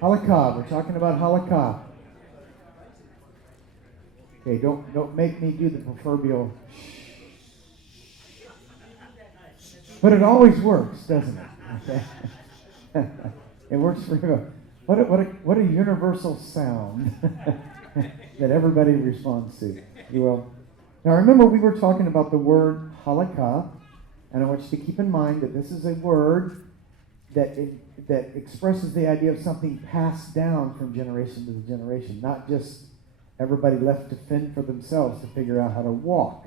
Halakhah. We're talking about Halakhah. Okay, don't make me do the proverbial shh. But it always works, doesn't it? Okay. It works for you. What a universal sound that everybody responds to. You will. Now remember, we were talking about the word Halakhah, and I want you to keep in mind that this is a word that expresses the idea of something passed down from generation to generation, not just everybody left to fend for themselves to figure out how to walk.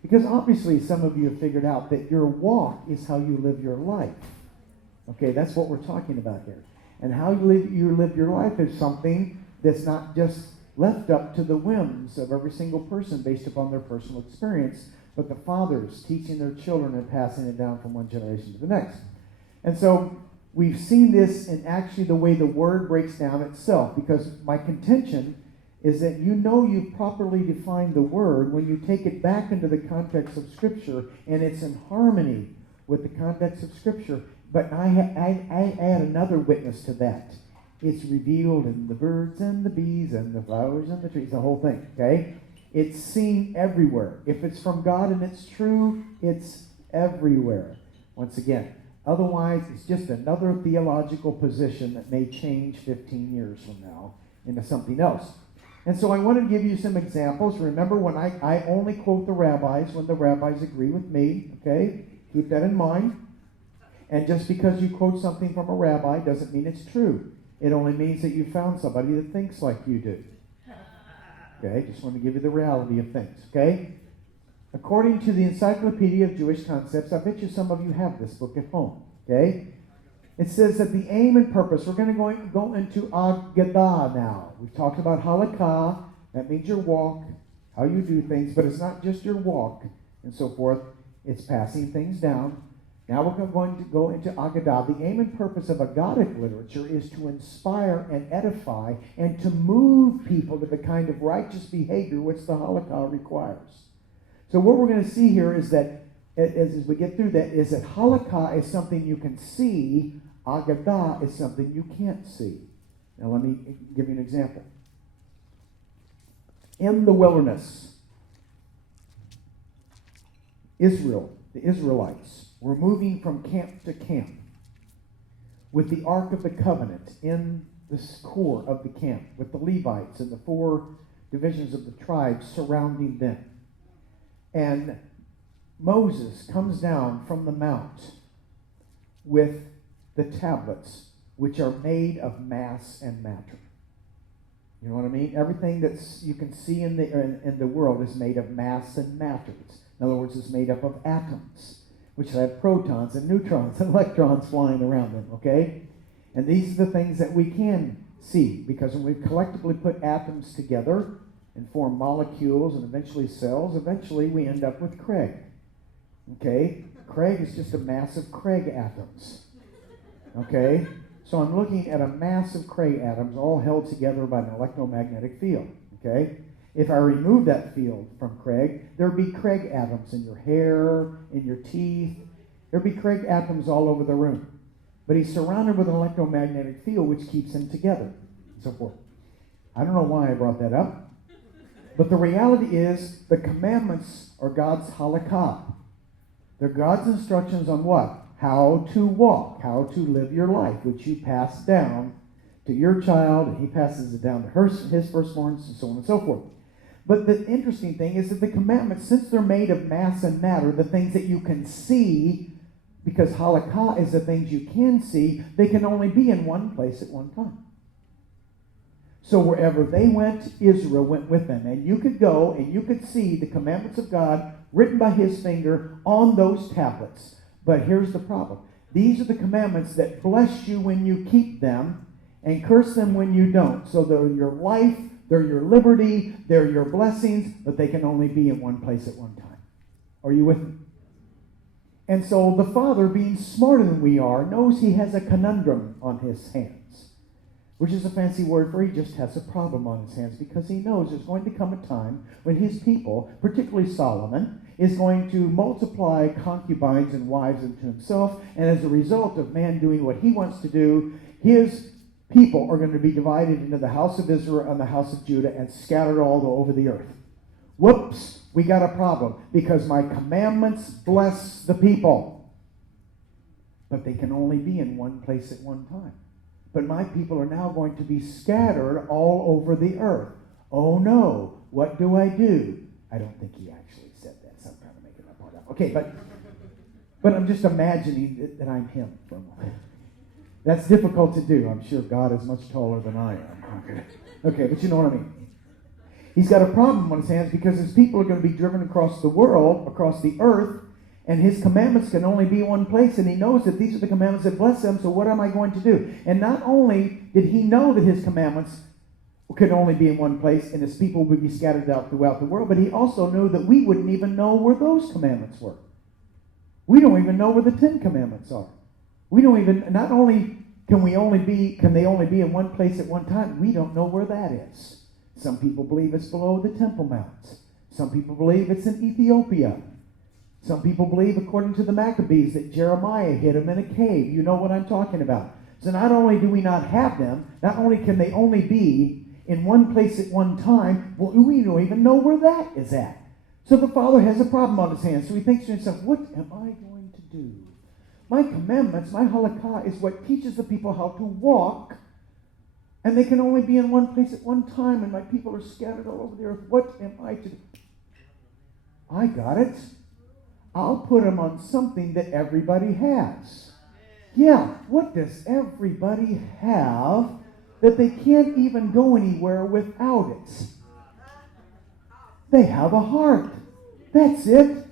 Because obviously some of you have figured out that your walk is how you live your life. Okay, that's what we're talking about here. And how you live your life is something that's not just left up to the whims of every single person based upon their personal experience, but the fathers teaching their children and passing it down from one generation to the next. And so we've seen this in actually the way the word breaks down itself, because my contention is that you've properly defined the word when you take it back into the context of Scripture, and it's in harmony with the context of Scripture. But I add another witness to that. It's revealed in the birds and the bees and the flowers and the trees, the whole thing, okay? It's seen everywhere. If it's from God and it's true, it's everywhere. Once again, otherwise it's just another theological position that may change 15 years from now into something else. And so I want to give you some examples. Remember, when I only quote the rabbis when the rabbis agree with me, okay? Keep that in mind. And just because you quote something from a rabbi doesn't mean it's true. It only means that you found somebody that thinks like you do. Okay, just want to give you the reality of things, okay? According to the Encyclopedia of Jewish Concepts, I bet you some of you have this book at home, okay? It says that the aim and purpose, we're going to go into Aggadah now. We've talked about Halakhah, that means your walk, how you do things, but it's not just your walk and so forth. It's passing things down. Now we're going to go into Aggadah. The aim and purpose of Aggadic literature is to inspire and edify and to move people to the kind of righteous behavior which the Halakhah requires. So what we're going to see here is that, as we get through that, is that Halakhah is something you can see, Aggadah is something you can't see. Now let me give you an example. In the wilderness, Israel, the Israelites, were moving from camp to camp with the Ark of the Covenant in the core of the camp, with the Levites and the 4 divisions of the tribes surrounding them. And Moses comes down from the mount with the tablets, which are made of mass and matter. You know what I mean? Everything that you can see in the world is made of mass and matter. In other words, it's made up of atoms, which have protons and neutrons and electrons flying around them, okay? And these are the things that we can see, because when we collectively put atoms together and form molecules and eventually cells, eventually we end up with Craig, okay? Craig is just a mass of Craig atoms, okay? So I'm looking at a mass of Craig atoms all held together by an electromagnetic field, okay? If I remove that field from Craig, there'd be Craig atoms in your hair, in your teeth. There'd be Craig atoms all over the room. But he's surrounded with an electromagnetic field which keeps him together, and so forth. I don't know why I brought that up. But the reality is the commandments are God's Halakhah. They're God's instructions on what? How to walk, how to live your life, which you pass down to your child, and he passes it down to his firstborns, and so on and so forth. But the interesting thing is that the commandments, since they're made of mass and matter, the things that you can see, because Halakhah is the things you can see, they can only be in one place at one time. So wherever they went, Israel went with them. And you could go and you could see the commandments of God written by his finger on those tablets. But here's the problem. These are the commandments that bless you when you keep them and curse them when you don't. So they're your life, they're your liberty, they're your blessings, but they can only be in one place at one time. Are you with me? And so the Father, being smarter than we are, knows he has a conundrum on his hands, which is a fancy word for he just has a problem on his hands, because he knows there's going to come a time when his people, particularly Solomon, is going to multiply concubines and wives unto himself, and as a result of man doing what he wants to do, his people are going to be divided into the house of Israel and the house of Judah and scattered all over the earth. Whoops, we got a problem because my commandments bless the people. But they can only be in one place at one time. But my people are now going to be scattered all over the earth. Oh no, what do I do? I don't think he actually said that, so I'm kind of making that part up. Okay, but I'm just imagining that I'm him for a moment. That's difficult to do. I'm sure God is much taller than I am. Okay, but you know what I mean. He's got a problem on his hands because his people are going to be driven across the world, across the earth, and his commandments can only be one place, and he knows that these are the commandments that bless him, so what am I going to do? And not only did he know that his commandments could only be in one place, and his people would be scattered out throughout the world, but he also knew that we wouldn't even know where those commandments were. We don't even know where the 10 Commandments are. We don't even, not only can they only be in one place at one time, we don't know where that is. Some people believe it's below the Temple Mount. Some people believe it's in Ethiopia. Some people believe, according to the Maccabees, that Jeremiah hid them in a cave. You know what I'm talking about. So not only do we not have them, not only can they only be in one place at one time, well, we don't even know where that is at. So the father has a problem on his hands. So he thinks to himself, what am I going to do? My commandments, my Halakhah, is what teaches the people how to walk, and they can only be in one place at one time, and my people are scattered all over the earth. What am I to do? I got it. I'll put them on something that everybody has. Yeah, what does everybody have that they can't even go anywhere without it? They have a heart. That's it.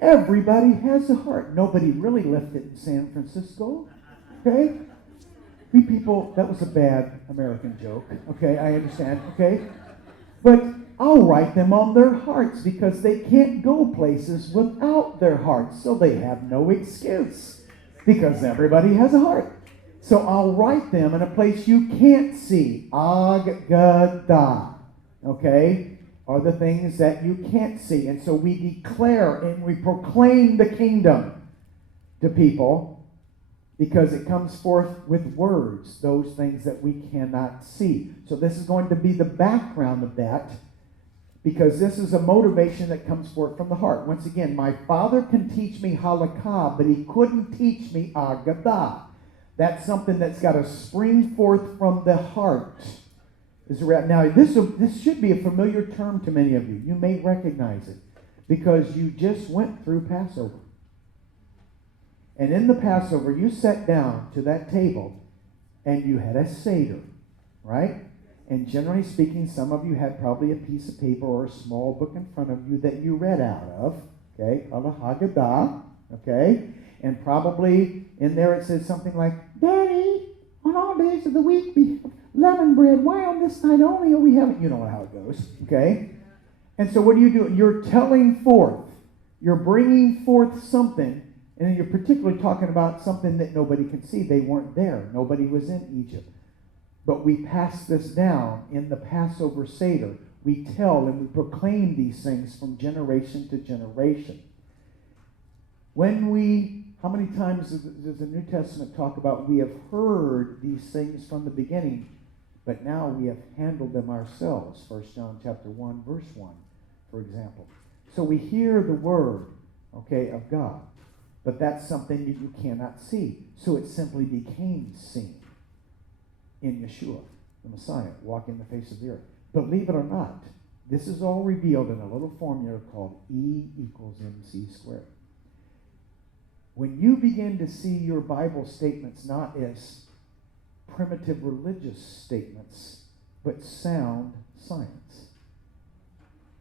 Everybody has a heart. Nobody really left it in San Francisco. Okay? We people, that was a bad American joke. Okay, I understand. Okay? But I'll write them on their hearts because they can't go places without their hearts. So they have no excuse because everybody has a heart. So I'll write them in a place you can't see. Aggadah. Okay? Are the things that you can't see. And so we declare and we proclaim the kingdom to people because it comes forth with words, those things that we cannot see. So this is going to be the background of that because this is a motivation that comes forth from the heart. Once again, my father can teach me Halakhah, but he couldn't teach me Aggadah. That's something that's got to spring forth from the heart. Now, this should be a familiar term to many of you. You may recognize it because you just went through Passover. And in the Passover, you sat down to that table and you had a Seder, right? And generally speaking, some of you had probably a piece of paper or a small book in front of you that you read out of, okay? Halakhah, okay? And probably in there it says something like, Daddy, on all days of the week we have leavened bread. Why on this night only are we having... You know how it goes, okay? And so what do? You're telling forth. You're bringing forth something. And you're particularly talking about something that nobody can see. They weren't there. Nobody was in Egypt. But we pass this down in the Passover Seder. We tell and we proclaim these things from generation to generation. How many times does the New Testament talk about we have heard these things from the beginning, but now we have handled them ourselves? 1 John chapter 1, verse 1, for example. So we hear the word, okay, of God. But that's something that you cannot see. So it simply became seen in Yeshua, the Messiah, walking the face of the earth. Believe it or not, this is all revealed in a little formula called E equals MC squared. When you begin to see your Bible statements not as primitive religious statements, but sound science.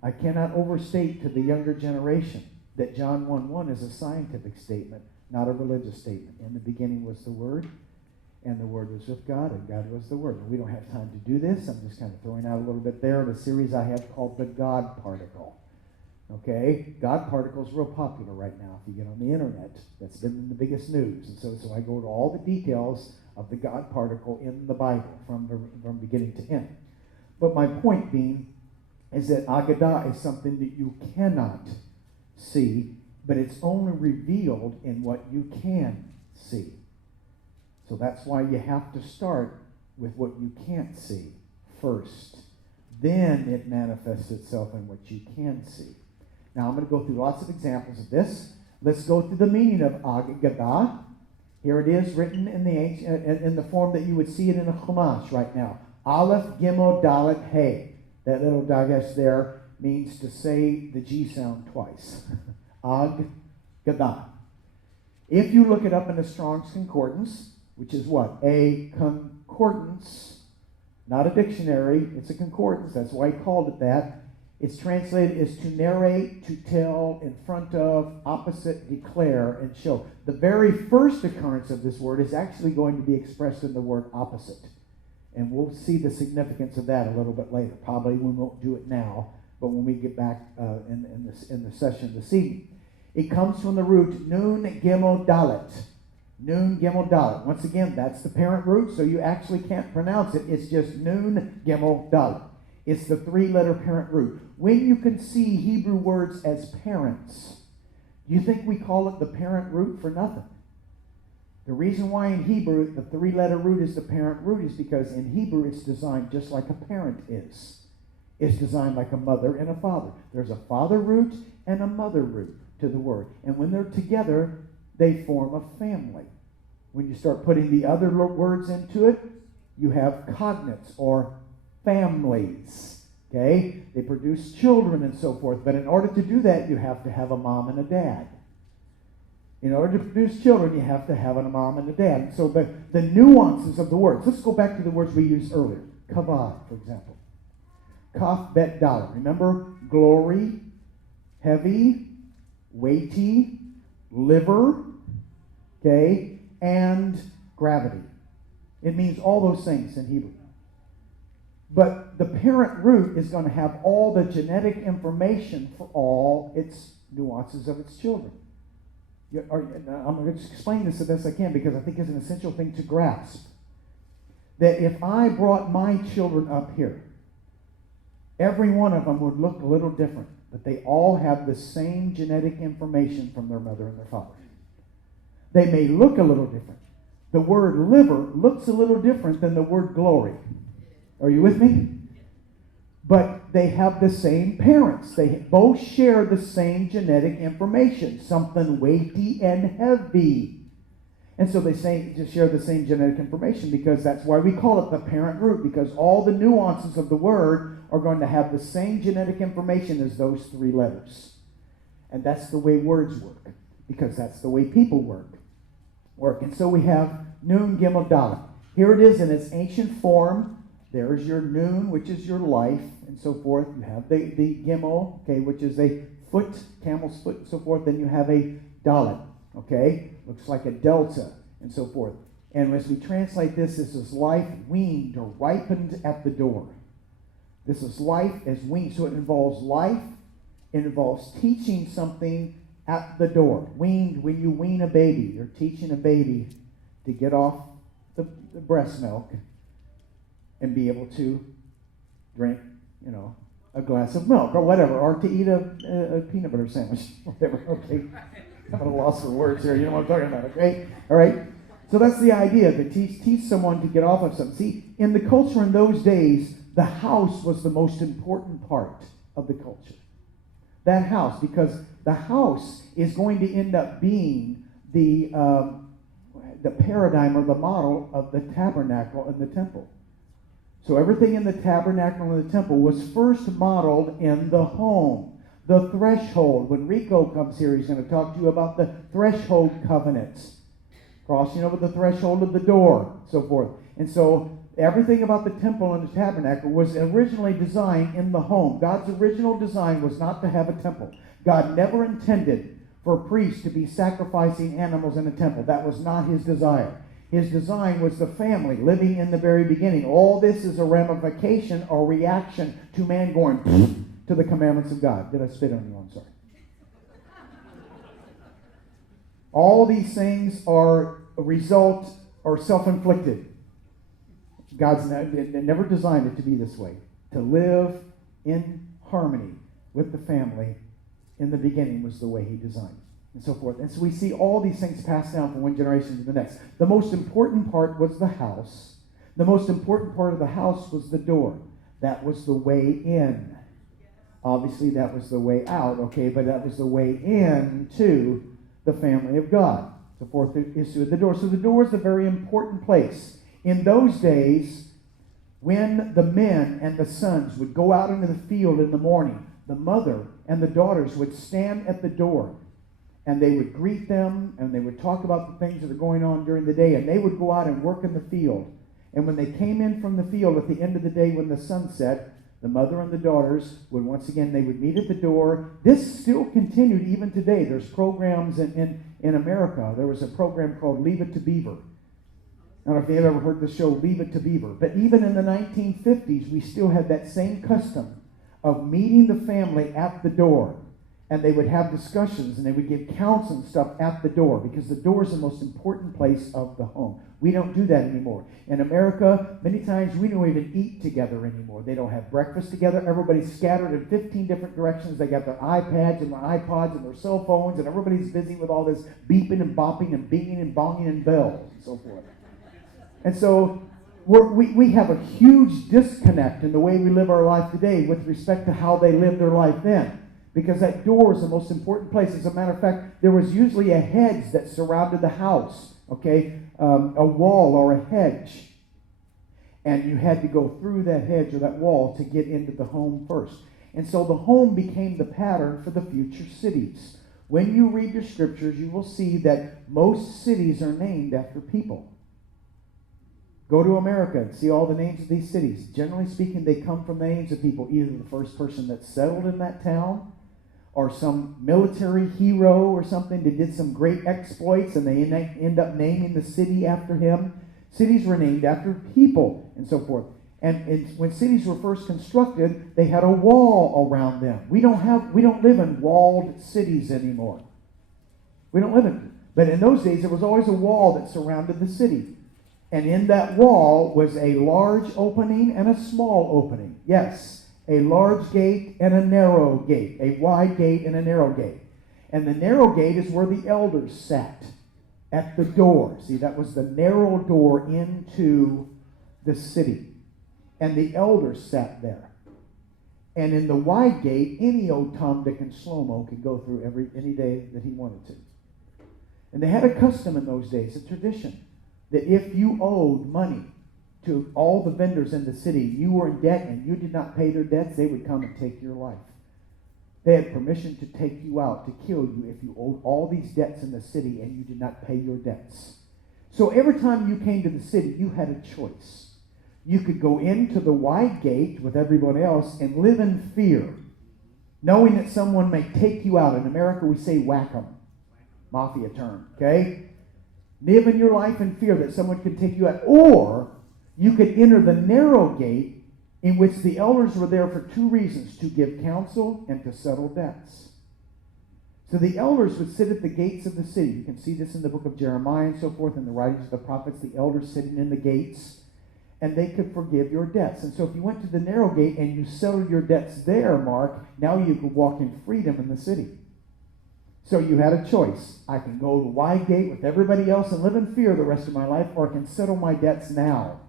I cannot overstate to the younger generation that John 1:1 is a scientific statement, not a religious statement. In the beginning was the Word, and the Word was with God, and God was the Word. And we don't have time to do this. I'm just kind of throwing out a little bit there in a series I have called the God Particle. Okay? God Particle is real popular right now if you get on the internet. That's been in the biggest news. And so I go to all the details of the God Particle in the Bible from beginning to end. But my point being is that Aggadah is something that you cannot see, but it's only revealed in what you can see. So that's why you have to start with what you can't see first. Then it manifests itself in what you can see. Now I'm going to go through lots of examples of this. Let's go through the meaning of Aggadah. Here it is, written in the form that you would see it in a Chumash right now. Aleph, Gimel, Dalet, Hey. That little dagesh there means to say the G sound twice. Aggadah. If you look it up in the Strong's Concordance, which is what? A concordance, not a dictionary. It's a concordance. That's why he called it that. It's translated as to narrate, to tell, in front of, opposite, declare, and show. The very first occurrence of this word is actually going to be expressed in the word opposite. And we'll see the significance of that a little bit later. Probably we won't do it now, but when we get back in the session this evening. It comes from the root Nun Gimel Dalet. Nun Gimel Dalet. Once again, that's the parent root, so you actually can't pronounce it. It's just Nun Gimel Dalet. It's the three-letter parent root. When you can see Hebrew words as parents, you think we call it the parent root for nothing? The reason why in Hebrew the three-letter root is the parent root is because in Hebrew it's designed just like a parent is. It's designed like a mother and a father. There's a father root and a mother root to the word. And when they're together, they form a family. When you start putting the other words into it, you have cognates or families. Okay? They produce children and so forth. But in order to do that, you have to have a mom and a dad. In order to produce children, you have to have a mom and a dad. And so the nuances of the words. Let's go back to the words we used earlier. Kavod, for example. Kaf bet dalet. Remember, glory, heavy, weighty, liver, okay, and gravity. It means all those things in Hebrew. But the parent root is going to have all the genetic information for all its nuances of its children. I'm going to explain this the best I can because I think it's an essential thing to grasp. That if I brought my children up here, every one of them would look a little different, but they all have the same genetic information from their mother and their father. They may look a little different. The word liver looks a little different than the word glory. Are you with me? But they have the same parents. They both share the same genetic information, something weighty and heavy. And so they just share the same genetic information because that's why we call it the parent root, because all the nuances of the word are going to have the same genetic information as those three letters. And that's the way words work, because that's the way people work. And so we have Nun Gimel Dalet. Here it is in its ancient form. There's your Nun, which is your life, and so forth. You have the Gimel, okay, which is a foot, camel's foot, and so forth. Then you have a Dalet, okay? Looks like a delta, and so forth. And as we translate this is life weaned or ripened at the door. This is life as weaned. So it involves life. It involves teaching something at the door. Weaned, when you wean a baby, you're teaching a baby to get off the breast milk and be able to drink, a glass of milk or whatever, or to eat a peanut butter sandwich, whatever. Okay, I'm at a loss for words here. You know what I'm talking about, okay? All right. So that's the idea, to teach someone to get off of something. See, in the culture in those days, the house was the most important part of the culture. That house, because the house is going to end up being the paradigm or the model of the tabernacle and the temple. So everything in the tabernacle and the temple was first modeled in the home. The threshold. When Rico comes here, he's going to talk to you about the threshold covenants. Crossing over the threshold of the door, so forth. And so everything about the temple and the tabernacle was originally designed in the home. God's original design was not to have a temple. God never intended for priests to be sacrificing animals in a temple. That was not his desire. His design was the family living in the very beginning. All this is a ramification or reaction to man going to the commandments of God. Did I spit on you? I'm sorry. All these things are a result or self-inflicted. God's never designed it to be this way. To live in harmony with the family in the beginning was the way he designed. and so forth. And so we see all these things passed down from one generation to the next. The most important part was the house. The most important part of the house was the door. That was the way in. Obviously, that was the way out, okay, but that was the way in to the family of God. The fourth issue of the door. So the door is a very important place. In those days, when the men and the sons would go out into the field in the morning, the mother and the daughters would stand at the door, and they would greet them, and they would talk about the things that are going on during the day, and they would go out and work in the field. And when they came in from the field at the end of the day when the sun set, the mother and the daughters would once again, they would meet at the door. This still continued even today. There's programs in America. There was a program called Leave It to Beaver. I don't know if you've ever heard the show Leave It to Beaver. But even in the 1950s, we still had that same custom of meeting the family at the door. And they would have discussions and they would give counsel and stuff at the door, because the door is the most important place of the home. We don't do that anymore. In America, many times we don't even eat together anymore. They don't have breakfast together. Everybody's scattered in 15 different directions. They got their iPads and their iPods and their cell phones, and everybody's busy with all this beeping and bopping and binging and bonging and bells and so forth. And so we have a huge disconnect in the way we live our life today with respect to how they lived their life then. Because that door is the most important place. As a matter of fact, there was usually a hedge that surrounded the house, okay? A wall or a hedge. And you had to go through that hedge or that wall to get into the home first. And so the home became the pattern for the future cities. When you read your scriptures, you will see that most cities are named after people. Go to America and see all the names of these cities. Generally speaking, they come from the names of people, either the first person that settled in that town, or some military hero or something that did some great exploits, and they end up naming the city after him. Cities were named after people and so forth. And when cities were first constructed, they had a wall around them. We don't live in walled cities anymore. We don't live in. But in those days, there was always a wall that surrounded the city. And in that wall was a large opening and a small opening. Yes. A large gate and a narrow gate. A wide gate and a narrow gate. And the narrow gate is where the elders sat. At the door. See, that was the narrow door into the city. And the elders sat there. And in the wide gate, any old Tom, Dick, and Slow-Mo could go through any day that he wanted to. And they had a custom in those days, a tradition, that if you owed money to all the vendors in the city, you were in debt and you did not pay their debts, they would come and take your life. They had permission to take you out, to kill you, if you owed all these debts in the city and you did not pay your debts. So every time you came to the city, you had a choice. You could go into the wide gate with everyone else and live in fear, knowing that someone may take you out. In America, we say whack 'em, mafia term, okay? Living your life in fear that someone could take you out. Or you could enter the narrow gate, in which the elders were there for two reasons: to give counsel and to settle debts. So the elders would sit at the gates of the city. You can see this in the book of Jeremiah and so forth, in the writings of the prophets, the elders sitting in the gates, and they could forgive your debts. And so if you went to the narrow gate and you settled your debts there, Mark, now you could walk in freedom in the city. So you had a choice. I can go to the wide gate with everybody else and live in fear the rest of my life, or I can settle my debts now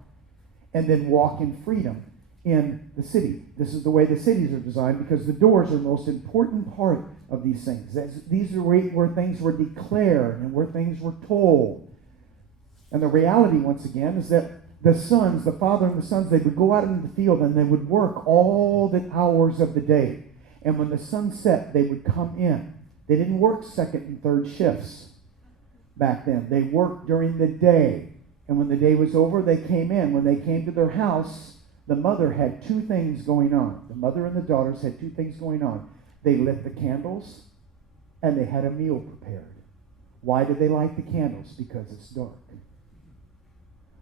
and then walk in freedom in the city. This is the way the cities are designed, because the doors are the most important part of these things. These are where things were declared and where things were told. And the reality, once again, is that the sons, the father and the sons, they would go out into the field and they would work all the hours of the day. And when the sun set, they would come in. They didn't work second and third shifts back then. They worked during the day. And when the day was over, they came in. When they came to their house, the mother had two things going on. The mother and the daughters had two things going on. They lit the candles, and they had a meal prepared. Why did they light the candles? Because it's dark.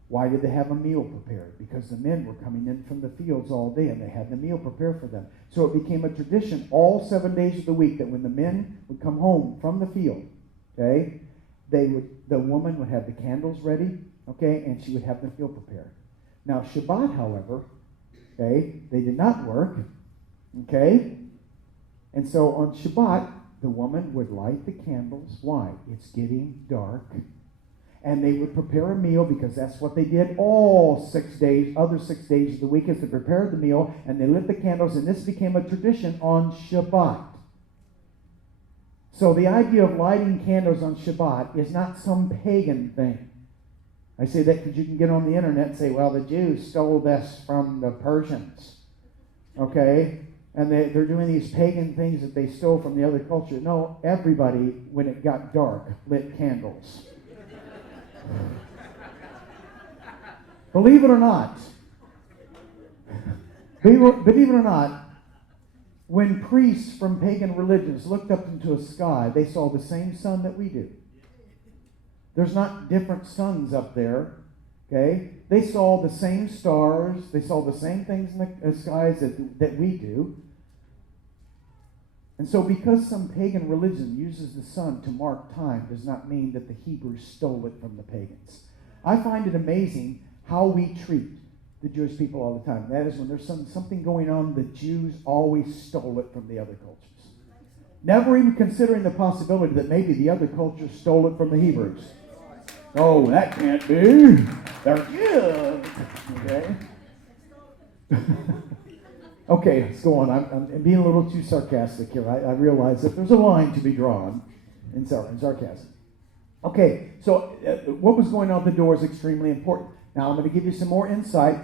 Why did they have a meal prepared? Because the men were coming in from the fields all day, and they had the meal prepared for them. So it became a tradition all 7 days of the week that when the men would come home from the field, okay, the woman would have the candles ready, okay, and she would have the meal prepared. Now Shabbat, however, okay, they did not work, okay, and so on Shabbat the woman would light the candles. Why? It's getting dark. And they would prepare a meal, because that's what they did all 6 days, other 6 days of the week, is to prepare the meal, and they lit the candles, and this became a tradition on Shabbat. So the idea of lighting candles on Shabbat is not some pagan thing. I say that because you can get on the internet and say, well, the Jews stole this from the Persians. Okay? And they're doing these pagan things that they stole from the other culture. No, everybody, when it got dark, lit candles. Believe it or not, when priests from pagan religions looked up into a sky, they saw the same sun that we do. There's not different suns up there, okay? They saw the same stars. They saw the same things in the skies that we do. And so because some pagan religion uses the sun to mark time does not mean that the Hebrews stole it from the pagans. I find it amazing how we treat the Jewish people all the time. That is, when there's something going on, the Jews always stole it from the other cultures. Never even considering the possibility that maybe the other cultures stole it from the Hebrews. Oh, that can't be. They're good. Okay? Okay, let's go on. I'm being a little too sarcastic here. I realize that there's a line to be drawn in sarcasm. Okay, so what was going on at the door is extremely important. Now I'm going to give you some more insight.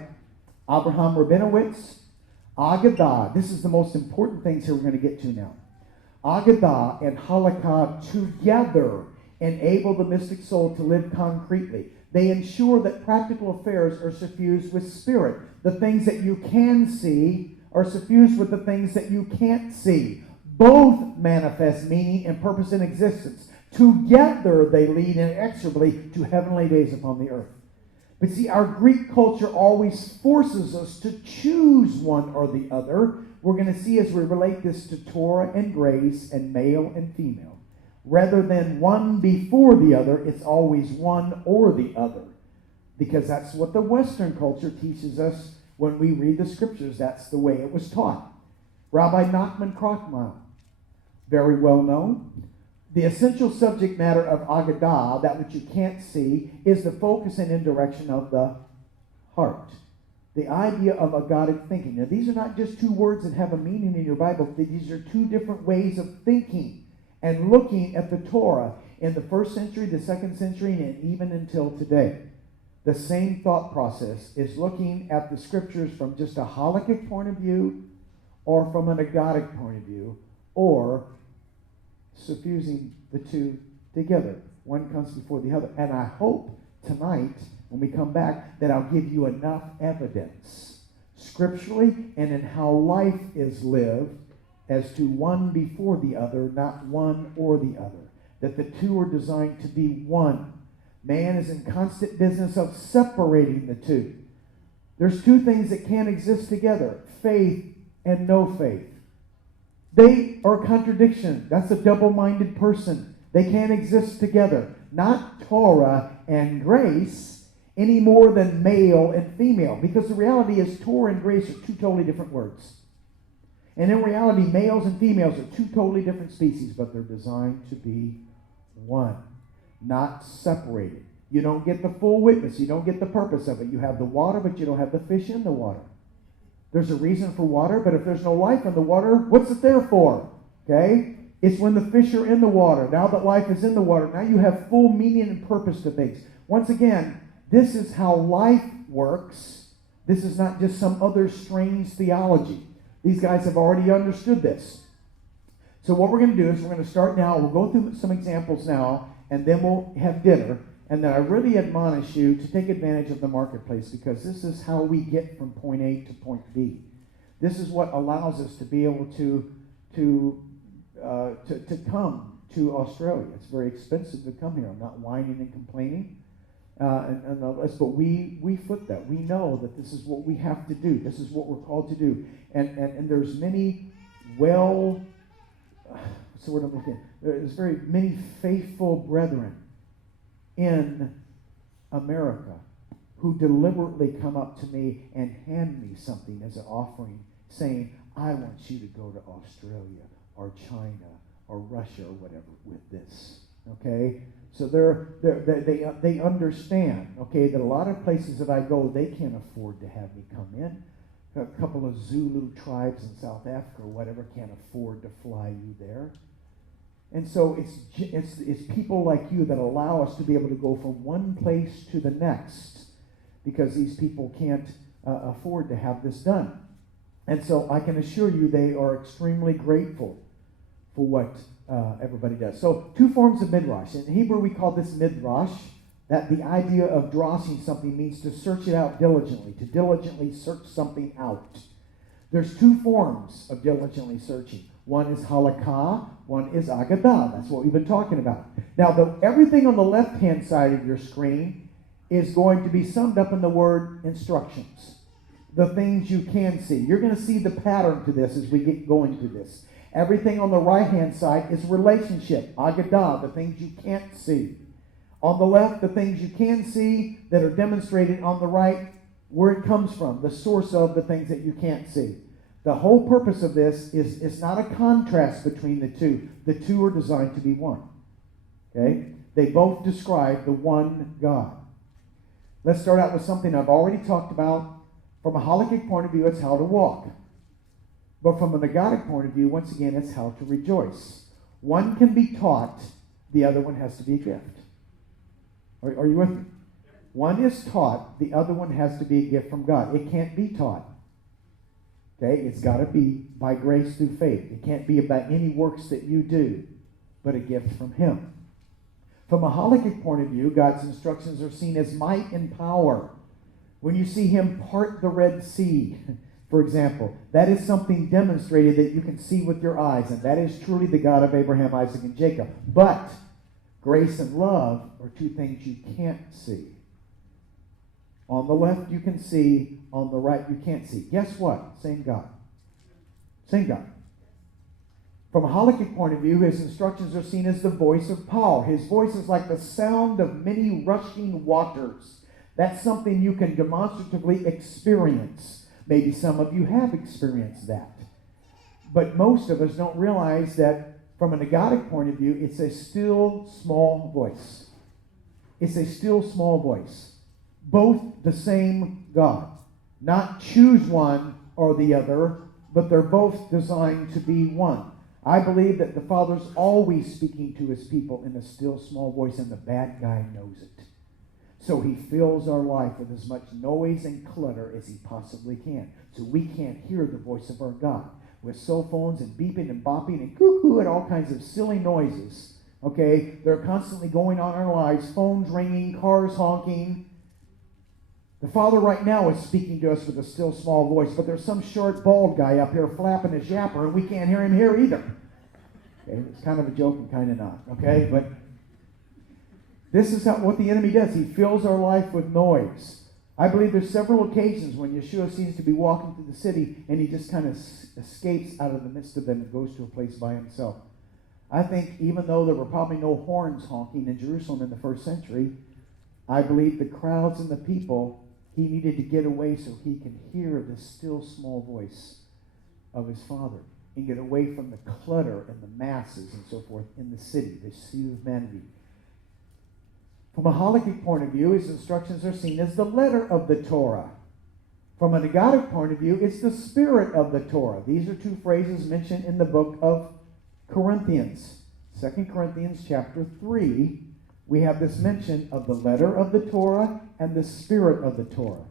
Abraham Rabinowitz, Aggadah. This is the most important things here we're going to get to now. Aggadah and Halakhah together enable the mystic soul to live concretely. They ensure that practical affairs are suffused with spirit. The things that you can see are suffused with the things that you can't see. Both manifest meaning and purpose in existence. Together they lead inexorably to heavenly days upon the earth. But see, our Greek culture always forces us to choose one or the other. We're going to see as we relate this to Torah and grace and male and female. Rather than one before the other, it's always one or the other. Because that's what the Western culture teaches us when we read the Scriptures. That's the way it was taught. Rabbi Nachman Krochmal, very well known. The essential subject matter of Aggadah, that which you can't see, is the focus and indirection of the heart. The idea of Aggadic thinking. Now, these are not just two words that have a meaning in your Bible. These are two different ways of thinking and looking at the Torah in the first century, the second century, and even until today. The same thought process is looking at the Scriptures from just a halakhic point of view, or from an Aggadic point of view, or suffusing the two together. One comes before the other. And I hope tonight, when we come back, that I'll give you enough evidence, scripturally and in how life is lived, as to one before the other, not one or the other. That the two are designed to be one. Man is in constant business of separating the two. There's two things that can't exist together: faith and no faith. They are a contradiction. That's a double-minded person. They can't exist together. Not Torah and grace any more than male and female. Because the reality is Torah and grace are two totally different words. And in reality, males and females are two totally different species, but they're designed to be one, not separated. You don't get the full witness. You don't get the purpose of it. You have the water, but you don't have the fish in the water. There's a reason for water, but if there's no life in the water, what's it there for? Okay? It's when the fish are in the water. Now that life is in the water, now you have full meaning and purpose to things. Once again, this is how life works. This is not just some other strange theology. These guys have already understood this. So what we're going to do is we're going to start now. We'll go through some examples now, and then we'll have dinner. And then I really admonish you to take advantage of the marketplace, because this is how we get from point A to point B. This is what allows us to be able to come to Australia. It's very expensive to come here. I'm not whining and complaining. But we foot that. We know that this is what we have to do. This is what we're called to do. And there's many what's the word I'm looking at? There's very many faithful brethren in America who deliberately come up to me and hand me something as an offering, saying, I want you to go to Australia or China or Russia or whatever with this. Okay? So they understand, okay, that a lot of places that I go, they can't afford to have me come in. A couple of Zulu tribes in South Africa or whatever can't afford to fly you there. And so it's people like you that allow us to be able to go from one place to the next, because these people can't afford to have this done. And so I can assure you they are extremely grateful for what everybody does. So 2 forms of midrash. In Hebrew we call this midrash. That the idea of droshing something means to search it out diligently, to diligently search something out. There's 2 forms of diligently searching. One is Halakhah, one is Aggadah. That's what we've been talking about. Now, everything on the left-hand side of your screen is going to be summed up in the word instructions. The things you can see. You're going to see the pattern to this as we get going through this. Everything on the right-hand side is relationship, Aggadah, the things you can't see. On the left, the things you can see that are demonstrated on the right, where it comes from, the source of the things that you can't see. The whole purpose of this is it's not a contrast between the two. The two are designed to be one. Okay? They both describe the one God. Let's start out with something I've already talked about. From a halakhic point of view, it's how to walk. But from an Aggadah point of view, once again, it's how to rejoice. One can be taught, the other one has to be a gift. Are you with me? One is taught, the other one has to be a gift from God. It can't be taught. Okay? It's got to be by grace through faith. It can't be about any works that you do, but a gift from Him. From a halakhic point of view, God's instructions are seen as might and power. When you see Him part the Red Sea, for example, that is something demonstrated that you can see with your eyes, and that is truly the God of Abraham, Isaac, and Jacob. But grace and love are 2 things you can't see. On the left you can see, on the right you can't see. Guess what? Same God. Same God. From a halakhic point of view, His instructions are seen as the voice of power. His voice is like the sound of many rushing waters. That's something you can demonstratively experience. Maybe some of you have experienced that. But most of us don't realize that from an Aggadah point of view, it's a still small voice. It's a still small voice. Both the same God. Not choose one or the other, but they're both designed to be one. I believe that the Father's always speaking to His people in a still small voice, and the bad guy knows it. So He fills our life with as much noise and clutter as He possibly can. So we can't hear the voice of our God. With cell phones and beeping and bopping and cuckoo and all kinds of silly noises. Okay? They're constantly going on in our lives. Phones ringing, cars honking. The Father right now is speaking to us with a still small voice, but there's some short bald guy up here flapping his yapper, and we can't hear him here either. Okay? It's kind of a joke and kind of not. Okay? But this is what the enemy does. He fills our life with noise. I believe there's several occasions when Yeshua seems to be walking through the city and He just kind of escapes out of the midst of them and goes to a place by Himself. I think even though there were probably no horns honking in Jerusalem in the 1st century, I believe the crowds and the people, He needed to get away so He can hear the still small voice of His Father and get away from the clutter and the masses and so forth in the city, the sea of humanity. From a halakhic point of view, His instructions are seen as the letter of the Torah. From an Aggadah point of view, it's the spirit of the Torah. These are 2 phrases mentioned in the book of Corinthians. 2 Corinthians chapter 3, we have this mention of the letter of the Torah and the spirit of the Torah.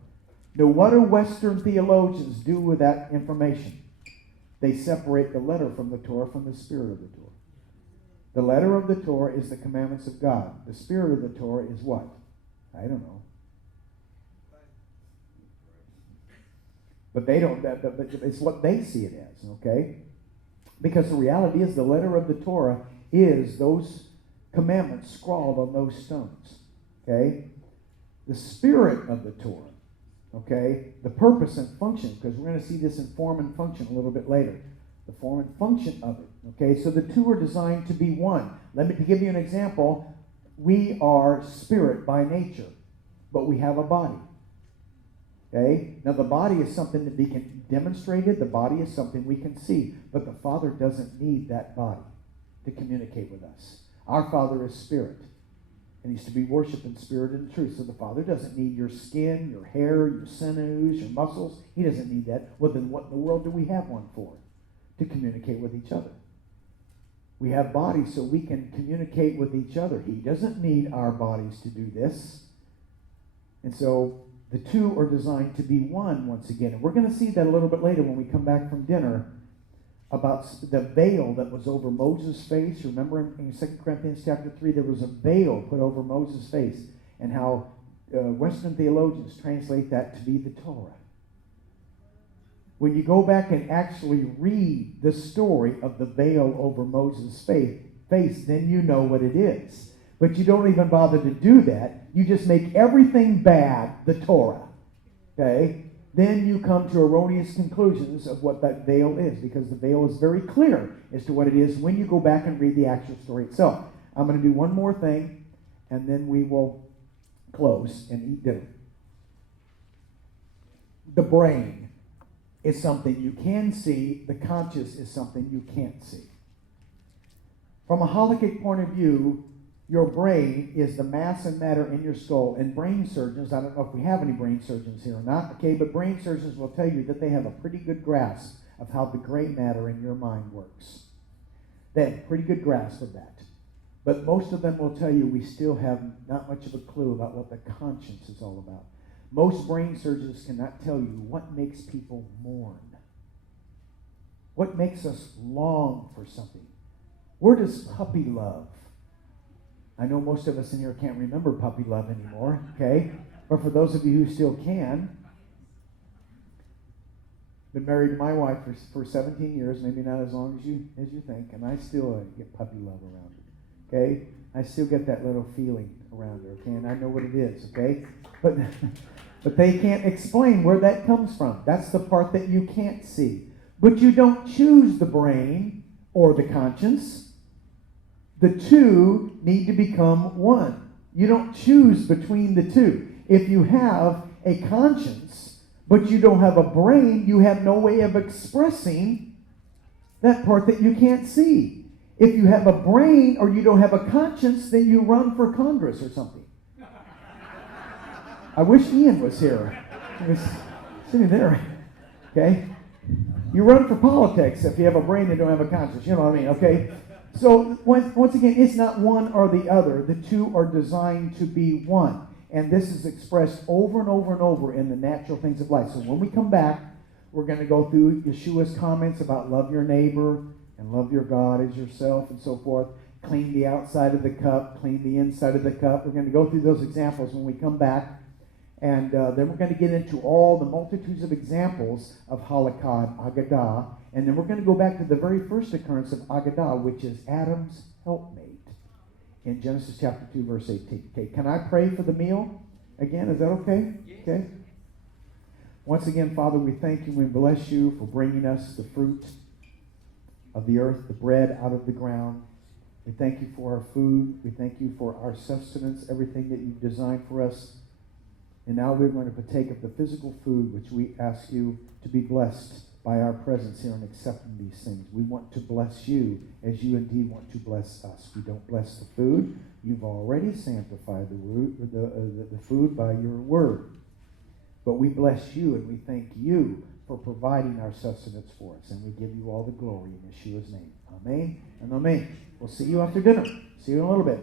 Now, what do Western theologians do with that information? They separate the letter from the Torah from the spirit of the Torah. The letter of the Torah is the commandments of God. The spirit of the Torah is what? I don't know. But they don't. But it's what they see it as, okay? Because the reality is the letter of the Torah is those commandments scrawled on those stones, okay? The spirit of the Torah, okay? The purpose and function, because we're going to see this in form and function a little bit later. The form and function of it. Okay, so the 2 are designed to be one. Let me give you an example. We are spirit by nature, but we have a body. Okay? Now the body is something that we can demonstrate. The body is something we can see. But the Father doesn't need that body. to communicate with us. Our Father is spirit, and he's to be worshipped in spirit and truth. So the Father doesn't need your skin, your hair, your sinews, your muscles. He doesn't need that. Well, then what in the world do we have one for? To communicate with each other. We have bodies so we can communicate with each other. He doesn't need our bodies to do this. And so the two are designed to be one once again. And we're going to see that a little bit later when we come back from dinner about the veil that was over Moses' face. Remember in 2 Corinthians chapter 3, there was a veil put over Moses' face, and how Western theologians translate that to be the Torah. When you go back and actually read the story of the veil over Moses' face, then you know what it is. But you don't even bother to do that. You just make everything bad the Torah. Okay? Then you come to erroneous conclusions of what that veil is, because the veil is very clear as to what it is when you go back and read the actual story itself. I'm going to do one more thing, and then we will close and eat dinner. The brain is something you can see. The conscious is something you can't see. From a Halakhah point of view, your brain is the mass and matter in your skull. And brain surgeons, I don't know if we have any brain surgeons here or not, okay, but brain surgeons will tell you that they have a pretty good grasp of how the gray matter in your mind works. They have a pretty good grasp of that. But most of them will tell you we still have not much of a clue about what the conscience is all about. Most brain surgeons cannot tell you what makes people mourn. What makes us long for something. Where does puppy love? I know most of us in here can't remember puppy love anymore, okay? But for those of you who still can, been married to my wife for 17 years, maybe not as long as you think, and I still get puppy love around her, okay? I still get that little feeling around her, okay? And I know what it is, okay? But they can't explain where that comes from. That's the part that you can't see. But you don't choose the brain or the conscience. The two need to become one. You don't choose between the two. If you have a conscience, but you don't have a brain, you have no way of expressing that part that you can't see. If you have a brain or you don't have a conscience, then you run for Congress or something. I wish Ian was here. He was sitting there. Okay? You run for politics if you have a brain and don't have a conscience. You know what I mean? Okay? So, once again, it's not one or the other. The two are designed to be one. And this is expressed over and over and over in the natural things of life. So when we come back, we're going to go through Yeshua's comments about love your neighbor and love your God as yourself and so forth. Clean the outside of the cup, clean the inside of the cup. We're going to go through those examples when we come back. And then we're going to get into all the multitudes of examples of Halakhah and Aggadah. And then we're going to go back to the very first occurrence of Aggadah, which is Adam's helpmate in Genesis chapter 2, verse 18. Okay, can I pray for the meal again? Is that okay? Okay. Once again, Father, we thank you and bless you for bringing us the fruit of the earth, the bread out of the ground. We thank you for our food. We thank you for our sustenance, everything that you've designed for us. And now we're going to partake of the physical food, which we ask you to be blessed by our presence here and accepting these things. We want to bless you as you indeed want to bless us. We don't bless the food. You've already sanctified the food by your word. But we bless you and we thank you for providing our sustenance for us. And we give you all the glory in Yeshua's name. Amen and amen. We'll see you after dinner. See you in a little bit.